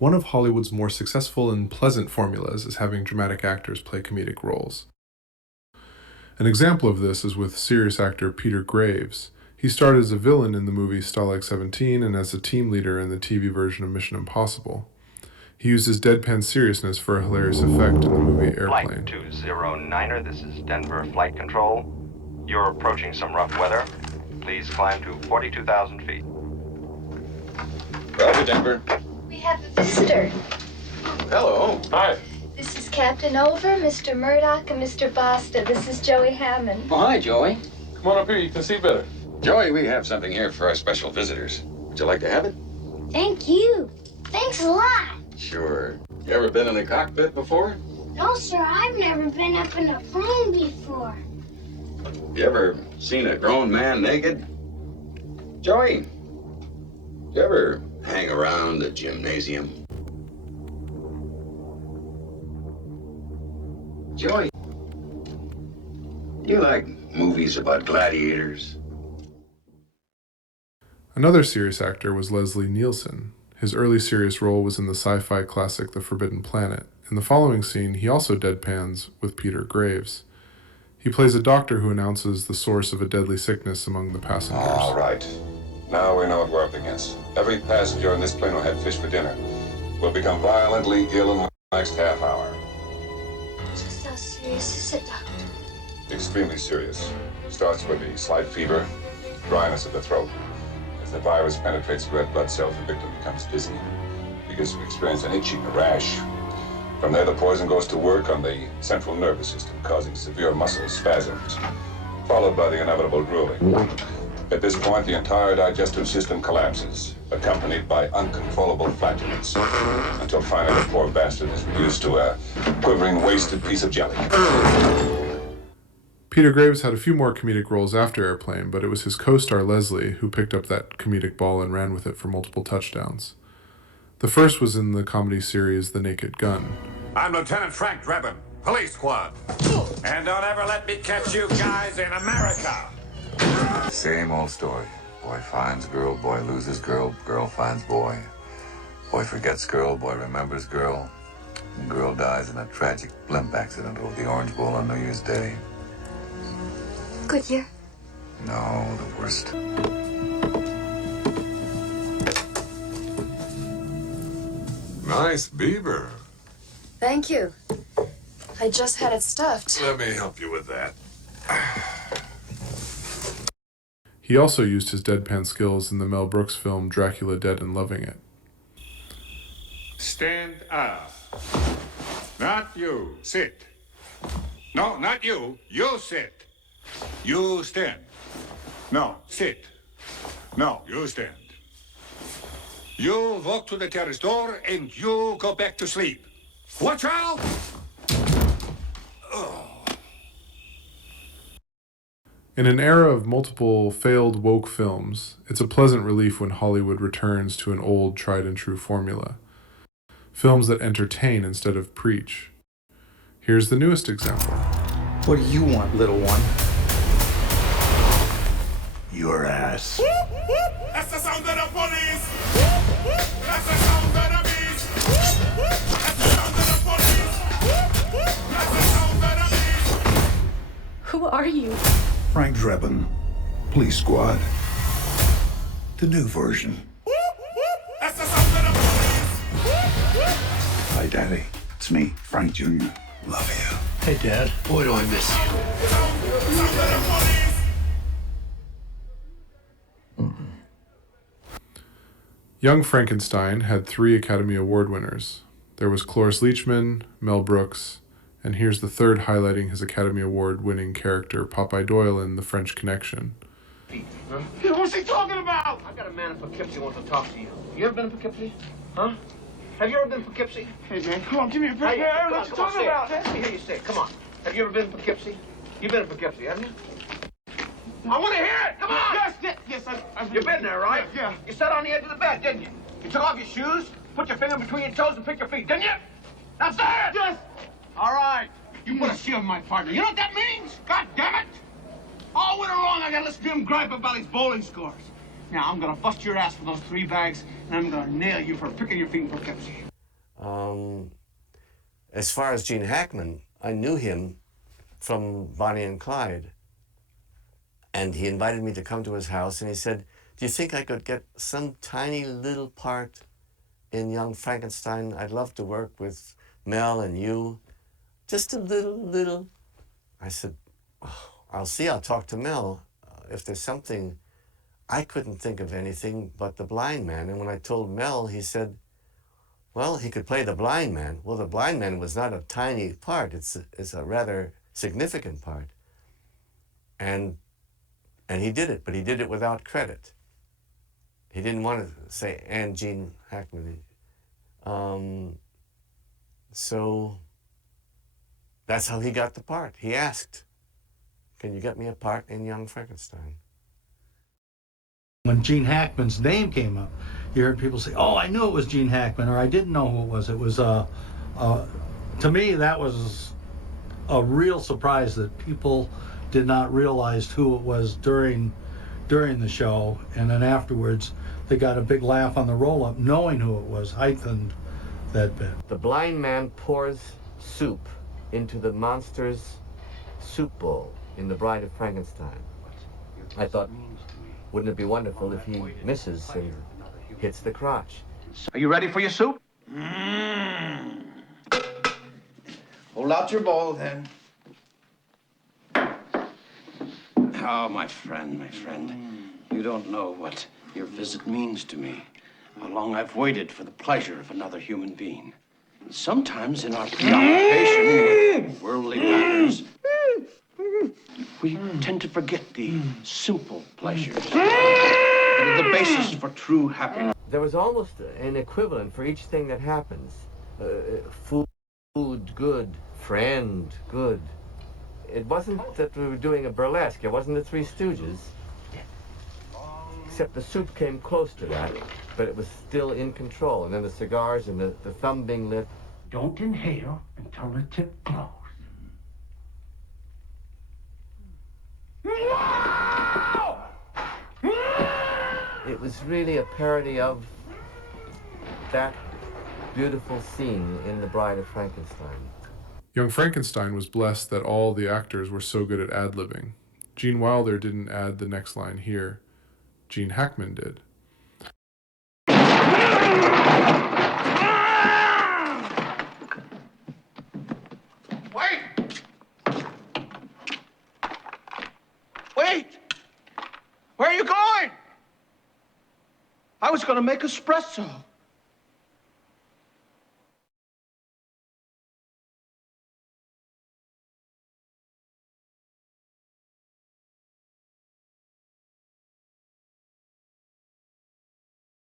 One of Hollywood's more successful and pleasant formulas is having dramatic actors play comedic roles. An example of this is with serious actor Peter Graves. He starred as a villain in the movie Stalag 17 and as a team leader in the TV version of Mission Impossible. He used his deadpan seriousness for a hilarious effect in the movie Airplane. Flight 209er, this is Denver Flight Control. You're approaching some rough weather. Please climb to 42,000 feet. Roger, Denver. We have a visitor. Hello. Hi. This is Captain Over, Mr. Murdoch, and Mr. Basta. This is Joey Hammond. Oh, hi, Joey. Come on up here, you can see better. Joey, we have something here for our special visitors. Would you like to have it? Thank you. Thanks a lot. Sure. You ever been in a cockpit before? No, sir, I've never been up in a plane before. You ever seen a grown man naked? Joey, you ever hang around the gymnasium? Joey, do you like movies about gladiators? Another serious actor was Leslie Nielsen. His early serious role was in the sci-fi classic The Forbidden Planet. In the following scene, he also deadpans with Peter Graves. He plays a doctor who announces the source of a deadly sickness among the passengers. All right. Now we know what we're up against. Every passenger in this plane will have fish for dinner. Will become violently ill in the next half hour. Just how serious is it, Doctor? Extremely serious. Starts with a slight fever, dryness of the throat. As the virus penetrates the red blood cells, the victim becomes dizzy. Begins to experience an itching, a rash. From there, the poison goes to work on the central nervous system, causing severe muscle spasms, followed by the inevitable drooling. At this point, the entire digestive system collapses, accompanied by uncontrollable flatulence, until finally the poor bastard is reduced to a quivering, wasted piece of jelly. Peter Graves had a few more comedic roles after Airplane, but it was his co-star Leslie who picked up that comedic ball and ran with it for multiple touchdowns. The first was in the comedy series The Naked Gun. I'm Lieutenant Frank Drebin, Police Squad. And don't ever let me catch you guys in America. Same old story. Boy finds girl, boy loses girl, girl finds boy. Boy forgets girl, boy remembers girl. And girl dies in a tragic blimp accident over the Orange Bowl on New Year's Day. Good year. No, the worst. Nice beaver. Thank you. I just had it stuffed. Let me help you with that. He also used his deadpan skills in the Mel Brooks film Dracula Dead and Loving It. Stand up. Not you. Sit. No, not you. You sit. You stand. No, sit. No, you stand. You walk to the terrace door and you go back to sleep. Watch out! In an era of multiple failed woke films, it's a pleasant relief when Hollywood returns to an old, tried-and-true formula. Films that entertain instead of preach. Here's the newest example. What do you want, little one? Your ass. That's the sound of the police! That's the sound of the beast! That's the sound of the police! That's the sound of the beast! Who are you? Frank Drebin, Police Squad. The new version. That's the sound of the police! Hi, Daddy. It's me, Frank Jr. Love you. Hey, Dad. Boy, do I miss you. Sound of the police! Young Frankenstein had 3 Academy Award winners. There was Cloris Leachman, Mel Brooks, and here's the third highlighting his Academy Award-winning character, Popeye Doyle in The French Connection. What's he talking about? I got a man in Poughkeepsie who wants to talk to you. You ever been in Poughkeepsie? Huh? Have you ever been in Poughkeepsie? Hey, man, come on, give me a break. Hey, What you talking about? Let me hear you say it. Come on. Have you ever been in Poughkeepsie? You've been in Poughkeepsie, haven't you? I want to hear it. Come on. Yes, I've You've been there, right? Yeah. You sat on the edge of the bed, didn't you? You took off your shoes, put your finger between your toes, and picked your feet, didn't you? Now say it. Yes. All right. You put a shield on my partner. You know what that means? God damn it! All winter long, I gotta listen to him gripe about his bowling scores. Now, I'm gonna bust your ass for those 3 bags, and I'm gonna nail you for picking your feet in Poughkeepsie. As far as Gene Hackman, I knew him from Bonnie and Clyde. And he invited me to come to his house, and he said, do you think I could get some tiny little part in Young Frankenstein? I'd love to work with Mel and you. Just a little. I said, oh, I'll see, I'll talk to Mel. If there's something, I couldn't think of anything but the blind man. And when I told Mel, he said, well, he could play the blind man. Well, the blind man was not a tiny part. It's a rather significant part. And he did it, but he did it without credit. He didn't want to say, and Gene Hackman. So that's how he got the part. He asked, can you get me a part in Young Frankenstein? When Gene Hackman's name came up, you heard people say, oh, I knew it was Gene Hackman, or I didn't know who it was. It was, to me, that was a real surprise that people did not realize who it was during the show, and then afterwards they got a big laugh on the roll-up knowing who it was, heightened that bit. The blind man pours soup into the monster's soup bowl in The Bride of Frankenstein. I thought, wouldn't it be wonderful if he misses and hits the crotch? Are you ready for your soup? Hold out your bowl, then. Oh, my friend, you don't know what your visit means to me. How long I've waited for the pleasure of another human being. Sometimes in our preoccupation with worldly matters, we tend to forget the simple pleasures that are the basis for true happiness. There was almost an equivalent for each thing that happens. Food, good. Friend, good. It wasn't that we were doing a burlesque. It wasn't the Three Stooges. Except the soup came close to that, but it was still in control. And then the cigars and the thumb being lit. Don't inhale until the tip glows. It was really a parody of that beautiful scene in The Bride of Frankenstein. Young Frankenstein was blessed that all the actors were so good at ad-libbing. Gene Wilder didn't add the next line here. Gene Hackman did. Wait! Wait! Where are you going? I was going to make espresso.